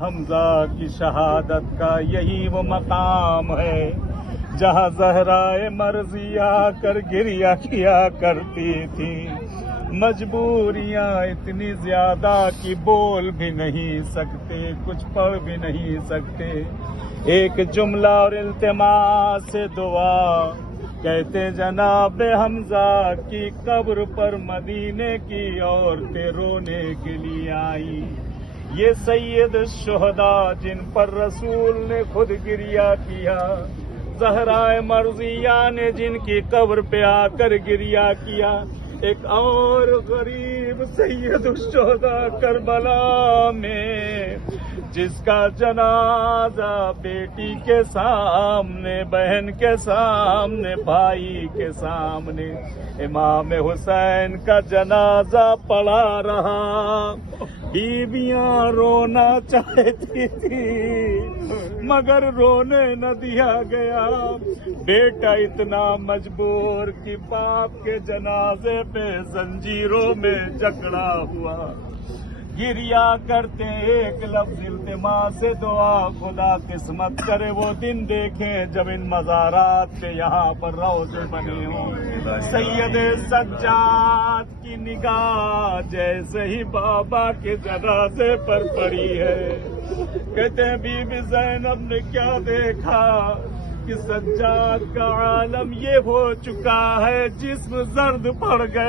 حمزہ کی شہادت کا یہی وہ مقام ہے جہاں زہرائے مرضی آ کر گریہ کیا کرتی تھی۔ مجبوریاں اتنی زیادہ کہ بول بھی نہیں سکتے، کچھ پڑھ بھی نہیں سکتے۔ ایک جملہ اور التماس سے دعا کہتے جناب حمزہ کی قبر پر مدینے کی عورتیں رونے کے لیے آئی۔ یہ سید الشہداء جن پر رسول نے خود گریہ کیا، زہرائے مرضیہ نے جن کی قبر پہ آ کر گریہ کیا، ایک اور غریب سید الشہداء کربلا میں جس کا جنازہ بیٹی کے سامنے، بہن کے سامنے، بھائی کے سامنے امام حسین کا جنازہ پڑا رہا۔ بیویاں رونا چاہتی تھی مگر رونے نہ دیا گیا۔ بیٹا اتنا مجبور کہ باپ کے جنازے پہ زنجیروں میں جکڑا ہوا۔ گریہ کرتے ایک لفظ التماس سے دعا، خدا قسمت کرے وہ دن دیکھیں جب ان مزارات پہ یہاں پر روضے بنے ہوں۔ سید سجاد کی نگاہ جیسے ہی بابا کے جنازے پر پڑی ہے، کہتے ہیں بی بی زینب نے کیا دیکھا کہ سجاد کا عالم یہ ہو چکا ہے، جسم زرد پڑ گئے۔